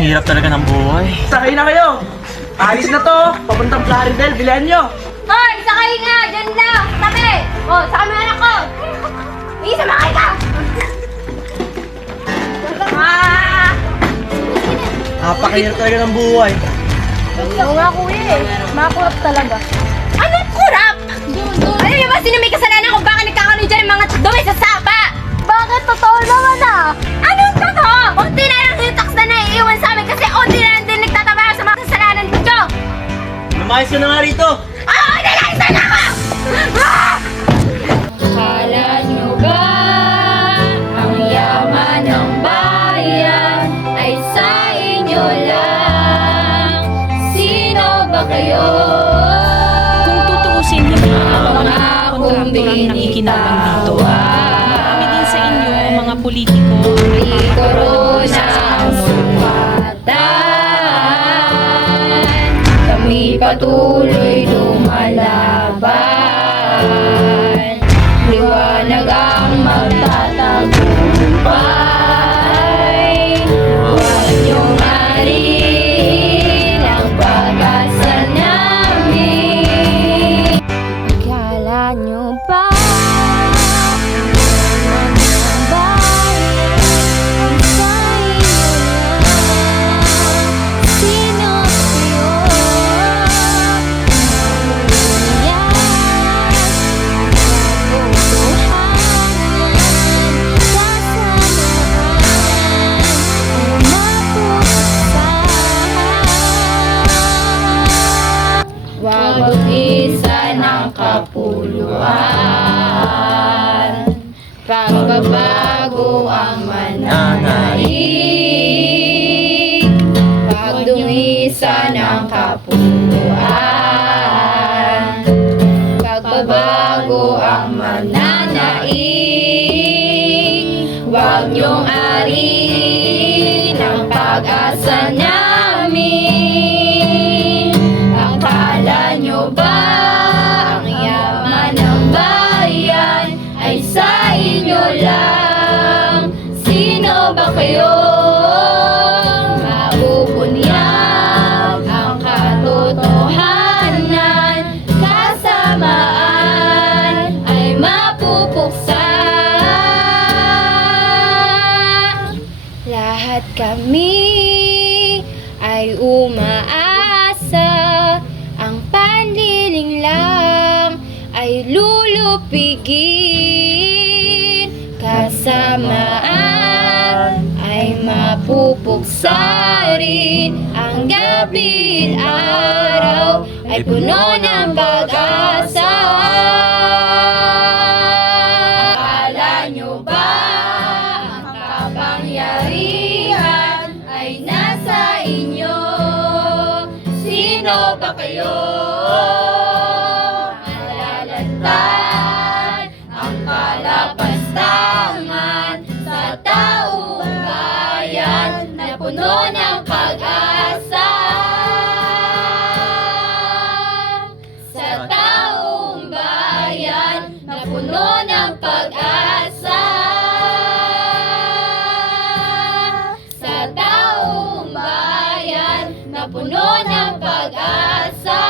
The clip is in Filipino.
hirap talaga ng buhay. Sakay na kayo! Alis na to! Papuntang Plaridel, bilihan nyo! Hoy! Sakay nga! Diyan lang! Tabi! Oh, sakay mo anak ko! Isa, makay ka! Ah! Napakahirap talaga ng buhay. Oo nga kuya eh. Makurap talaga. Anong kurap? Alam niyo ba sino may kasalanan kung bakit nagkakaroon dyan ng mga dumi sa sapa? Bakit? Totoo naman ah! Anong totoo? Unti na lang yung tax na naiiwan sa amin kasi unti na lang din nagtatabaho sa mga kasalanan dito! Lumayas ka na nga rito! Ah! Nilaisan ako! Ah! Akala niyo ba ang yaman ng bayan ay sa inyo lang? Sino ba kayo? Kung tutuusin niyo mga kontraktor ang nakikinabang dito. Marami din sa inyo mga politiko ang May korona sa ang sukatan. Kami patuloy lumalaban. Liwanag ang magtatagumpay. Huwag niyong alihin ang pag-asa namin. Akala niyo ba wag isa ng kapuluan. Pagbabago ang mananaig. Pagdumisa ng kapuluan. Pagbabago ang mananaig. Huwag niyong ariin ang pag-asa namin. Akala niyo ba ang yaman ng bayan ay sa inyo lang? Sino ba kayo? Mabubunyag ang katotohanan. Kasamaan ay mapupuksa. Lahat kami ay umaasa. Ang panliling lang ay lulupigin. Kasamaan ay mapupuksa rin. Ang gabi at araw ay puno ng pag-asa. Akala nyo ba ang kapangyarihan ay nasa inyo? Sino ba kayo? Malalantad ang kalapastangan sa taong bayan na puno ng pag-asa. Sa taong bayan na puno ng pag-asa. Sa taong bayan na puno ng pag-asa.